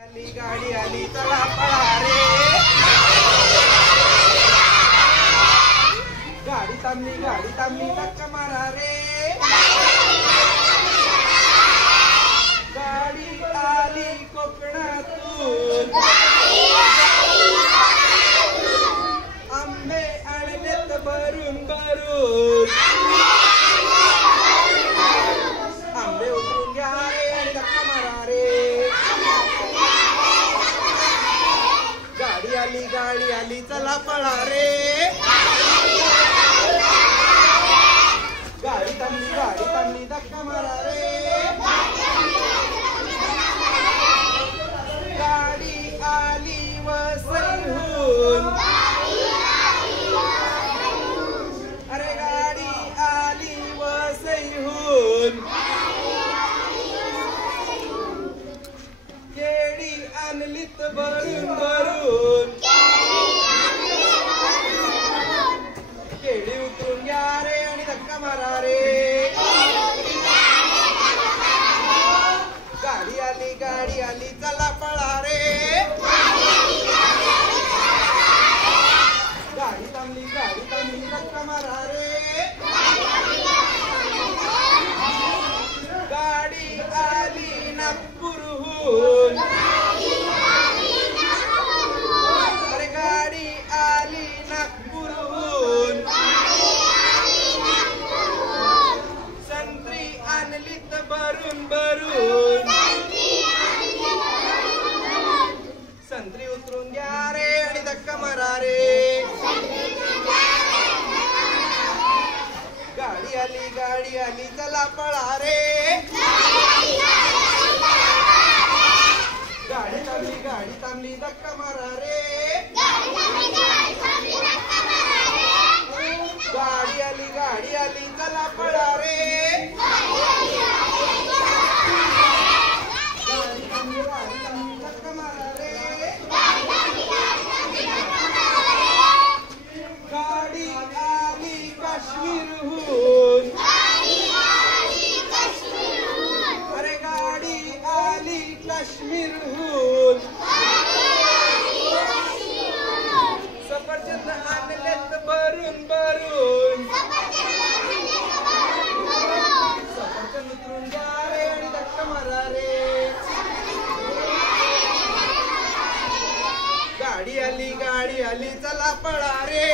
आली गाडी आली चला पळा रे, गाडी थांबली धक्का मारा रे, गाडी आली कोकणातून, आंबे आणलेत भरून भरून, आंबे उतरून घ्या रे आणि धक्का मारा रे, गाडी आली चला पळा रे, गाडी थांबली धक्का मारा रे, गाडी आली वसईहून, अरे गाडी आली वसईहून, केळी आणलीत भरून भरून, केळी उतरून घ्या रे आणि धक्का मारा रे, गाडी आली चला पळा रे, गाडी थांबली धक्का मारा रे, गाडी आली नागपूरहून, अरे गाडी आली नागपूरहून, संत्री आणलीत भरून भरून, संत्री उतरून घ्या रे आणि धक्का मारा रे, गाडी आली चला पळा रे, गाडी थांबली धक्का मारा रे, गाडी आली चला पळा रे, गाडी थांबली धक्का मारा रे, गाडी आली काश्मीरहून, अरे गाडी आली काश्मीरहून, सफरचंद आणलेत भरून भरून, सफरचंद उतरून घ्या रे आणि धक्का मारा रे, गाडी आली चला पळा रे,